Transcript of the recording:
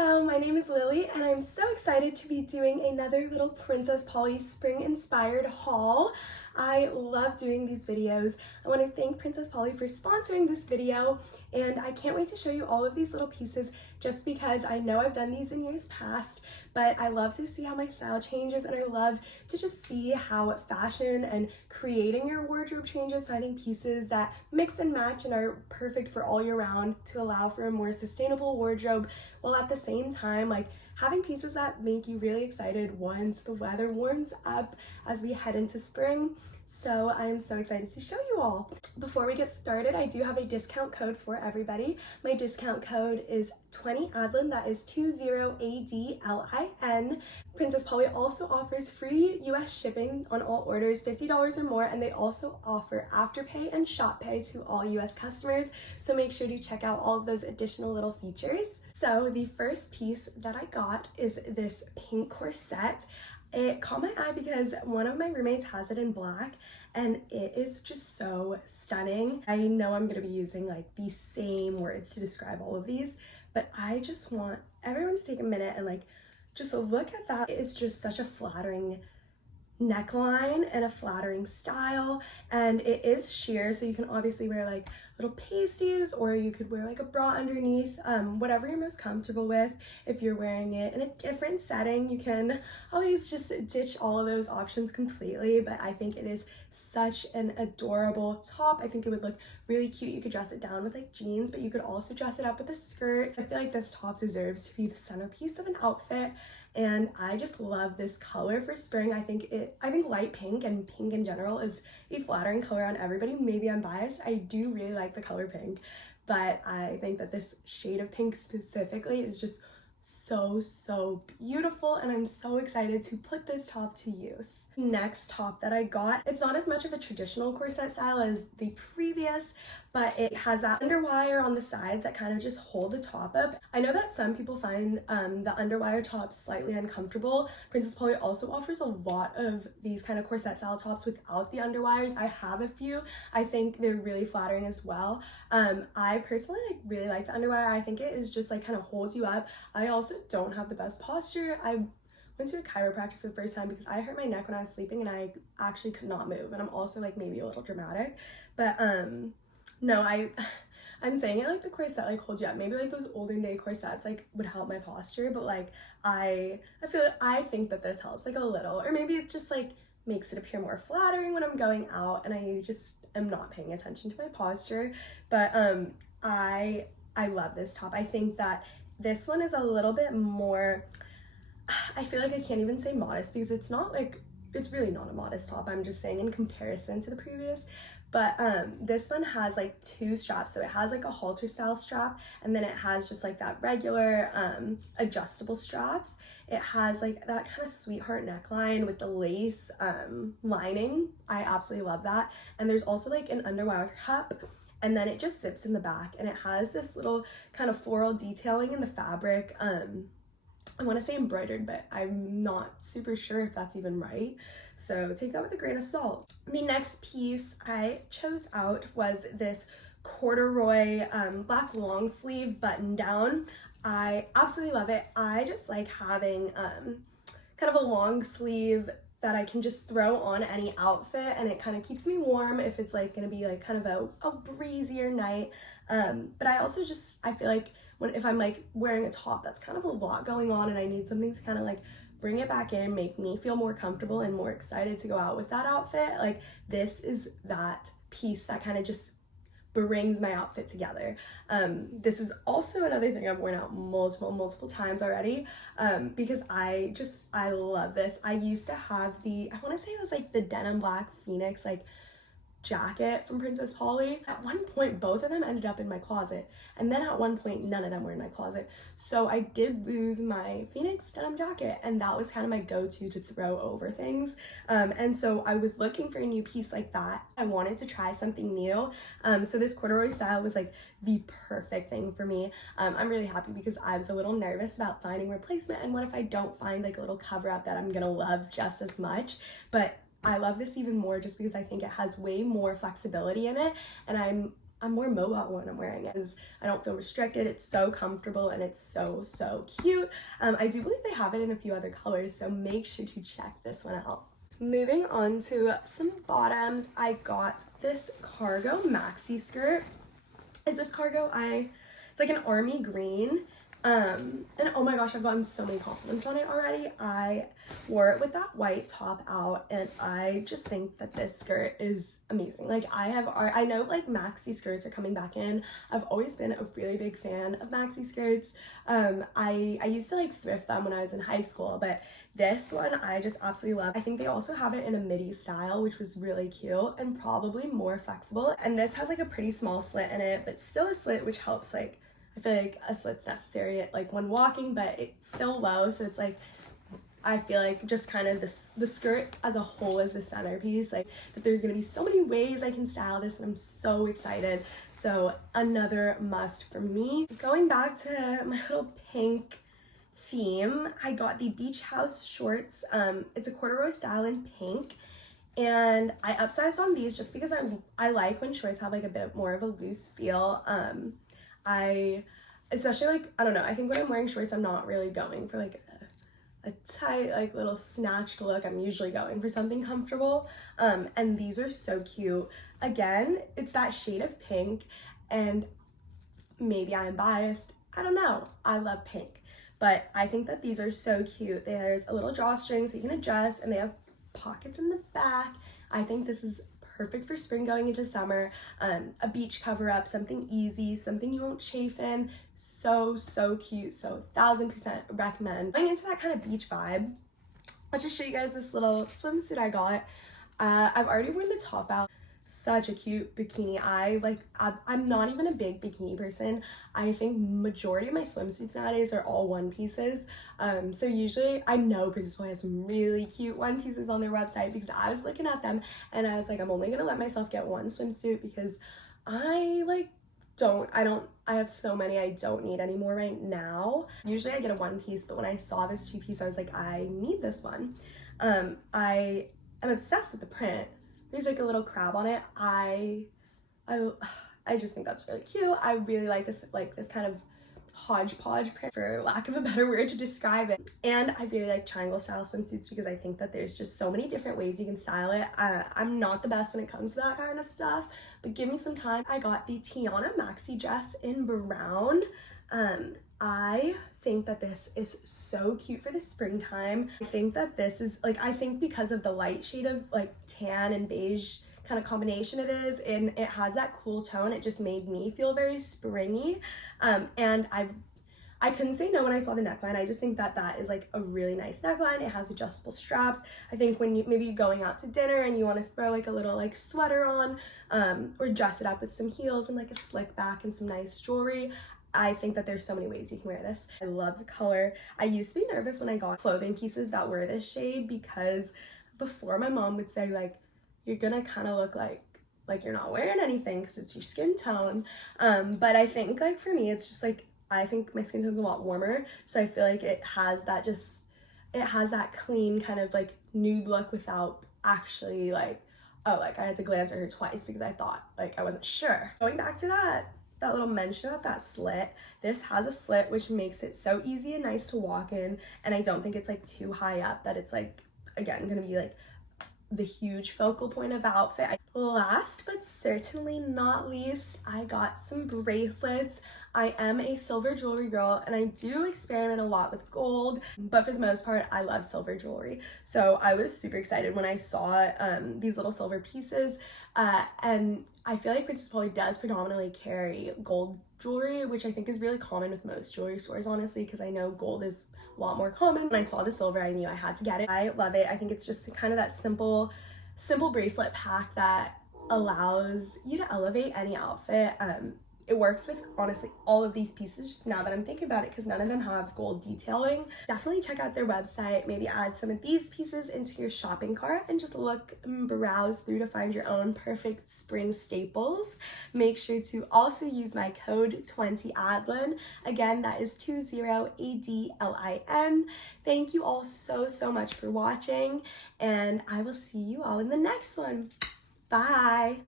Hello, my name is Lily and I'm so excited to be doing another little Princess Polly spring inspired haul. I love doing these videos. I want to thank Princess Polly for sponsoring this video, and I can't wait to show you all of these little pieces just because I know I've done these in years past, but I love to see how my style changes, and I love to just see how fashion and creating your wardrobe changes, finding pieces that mix and match and are perfect for all year round to allow for a more sustainable wardrobe, while at the same time having pieces that make you really excited once the weather warms up as we head into spring. So I'm so excited to show you all. Before we get started, I do have a discount code for everybody. My discount code is 20ADLIN, that is 20ADLIN. Princess Polly also offers free US shipping on all orders $50 or more, and they also offer Afterpay and Shop Pay to all US customers, so make sure to check out all of those additional little features. So the first piece that I got is this pink corset. It caught my eye because one of my roommates has it in black and it is just so stunning. I know I'm going to be using the same words to describe all of these, but I just want everyone to take a minute and just look at that. It is just such a flattering neckline and a flattering style, and it is sheer, so you can obviously wear little pasties, or you could wear a bra underneath, whatever you're most comfortable with. If you're wearing it in a different setting, you can always just ditch all of those options completely, but I think it is such an adorable top. I think it would look really cute. You could dress it down with jeans, but you could also dress it up with a skirt. I feel like this top deserves to be the centerpiece of an outfit, and I just love this color for spring. I think light pink and pink in general is a flattering color on everybody. Maybe I'm biased. I do really like the color pink, but I think that this shade of pink specifically is just so beautiful, and I'm so excited to put this top to use. Next top that I got, it's not as much of a traditional corset style as the previous, but it has that underwire on the sides that kind of just hold the top up. I know that some people find the underwire tops slightly uncomfortable. Princess Polly also offers a lot of these kind of corset style tops without the underwires. I have a few. I think they're really flattering as well. I personally really like the underwire. I think it is just kind of holds you up. I also don't have the best posture. I went to a chiropractor for the first time because I hurt my neck when I was sleeping and I actually could not move, and I'm also maybe a little dramatic, but no, I'm saying it the corset holds you up. Maybe those olden day corsets would help my posture, but I think that this helps a little, or maybe it just makes it appear more flattering when I'm going out and I just am not paying attention to my posture. But I love this top. I think that this one is a little bit more, I feel I can't even say modest because it's not it's really not a modest top. I'm just saying in comparison to the previous. But this one has two straps. So it has a halter style strap, and then it has just that regular adjustable straps. It has that kind of sweetheart neckline with the lace lining. I absolutely love that. And there's also an underwire cup, and then it just zips in the back, and it has this little kind of floral detailing in the fabric. I want to say embroidered, but I'm not super sure if that's even right, so take that with a grain of salt. The next piece I chose out was this corduroy black long sleeve button down. I absolutely love it. I just like having kind of a long sleeve that I can just throw on any outfit, and it kind of keeps me warm if it's gonna be kind of a breezier night. But I also I feel if I'm wearing a top that's kind of a lot going on and I need something to kind of bring it back in, make me feel more comfortable and more excited to go out with that outfit, this is that piece that kind of just brings my outfit together. This is also another thing I've worn out multiple times already, because I love this. I used to have I want to say it was the denim black Phoenix jacket from Princess Polly. At one point both of them ended up in my closet, and then at one point none of them were in my closet, so I did lose my Phoenix denim jacket, and that was kind of my go-to to throw over things. And so I was looking for a new piece like that. I wanted to try something new, so this corduroy style was the perfect thing for me. I'm really happy because I was a little nervous about finding replacement, and what if I don't find a little cover up that I'm gonna love just as much. But I love this even more just because I think it has way more flexibility in it, and I'm I'm more mobile when I'm wearing it because I don't feel restricted. It's so comfortable and it's so cute. I do believe they have it in a few other colors, so make sure to check this one out. Moving on to some bottoms, I got this cargo maxi skirt. Is this cargo? It's like an army green. And oh my gosh, I've gotten so many compliments on it already. I wore it with that white top out and I just think that this skirt is amazing. Like I know like maxi skirts are coming back in. I've always been a really big fan of maxi skirts. I used to like thrift them when I was in high school, but this one I just absolutely love. I think they also have it in a midi style, which was really cute and probably more flexible. And this has like a pretty small slit in it, but still a slit, which helps like, I feel like a slit's necessary like when walking, but it's still low, so it's like I feel like just kind of the skirt as a whole is the centerpiece. Like that there's gonna be so many ways I can style this, and I'm so excited. So another must for me. Going back to my little pink theme, I got the Beach House shorts. It's a corduroy style in pink. And I upsized on these just because I like when shorts have like a bit more of a loose feel. Especially like, I don't know, I think when I'm wearing shorts, I'm not really going for like a tight, like little snatched look. I'm usually going for something comfortable. And these are so cute. Again, it's that shade of pink, and maybe I'm biased. I don't know. I love pink, but I think that these are so cute. There's a little drawstring so you can adjust, and they have pockets in the back. I think this is perfect for spring going into summer. A beach cover up, something easy, something you won't chafe in. So cute. So 1000% recommend. Going into that kind of beach vibe, I'll just show you guys this little swimsuit I got. I've already worn the top out. Such a cute bikini. I'm not even a big bikini person. I think majority of my swimsuits nowadays are all one pieces. So usually I know Princess Polly has some really cute one pieces on their website because I was looking at them and I was like, I'm only gonna let myself get one swimsuit because I have so many I don't need anymore right now. Usually I get a one piece, but when I saw this two piece, I was like, I need this one. I am obsessed with the print. There's like a little crab on it. I just think that's really cute. I really like this kind of hodgepodge print, for lack of a better word to describe it. And I really like triangle style swimsuits because I think that there's just so many different ways you can style it. I'm not the best when it comes to that kind of stuff, but give me some time. I got the Tiana maxi dress in brown. I think that this is so cute for the springtime. I think that this is like, I think because of the light shade of like tan and beige kind of combination it is, and it has that cool tone, it just made me feel very springy. And I couldn't say no when I saw the neckline. I just think that that is like a really nice neckline. It has adjustable straps. I think when you maybe going out to dinner and you want to throw like a little like sweater on, or dress it up with some heels and like a slick back and some nice jewelry, I think that there's so many ways you can wear this. I love the color. I used to be nervous when I got clothing pieces that were this shade because before my mom would say like, you're gonna kind of look like you're not wearing anything because it's your skin tone. But I think like for me, it's just like, I think my skin tone's a lot warmer. So I feel like it has that clean kind of like nude look without actually like, oh, like I had to glance at her twice because I thought like I wasn't sure. Going back to that little mention about that slit, this has a slit which makes it so easy and nice to walk in, and I don't think it's like too high up that it's like, again, gonna be like the huge focal point of outfit. Last but certainly not least, I got some bracelets. I am a silver jewelry girl and I do experiment a lot with gold, but for the most part I love silver jewelry. So I was super excited when I saw these little silver pieces, and I feel like Princess Polly does predominantly carry gold jewelry, which I think is really common with most jewelry stores, honestly, because I know gold is a lot more common. When I saw the silver, I knew I had to get it. I love it. I think it's just kind of that simple bracelet pack that allows you to elevate any outfit. It works with honestly all of these pieces, just now that I'm thinking about it, because none of them have gold detailing. Definitely check out their website, maybe add some of these pieces into your shopping cart and just look and browse through to find your own perfect spring staples. Make sure to also use my code 20ADLIN. Again, that is 20ADLIN. Thank you all so much for watching, and I will see you all in the next one. Bye!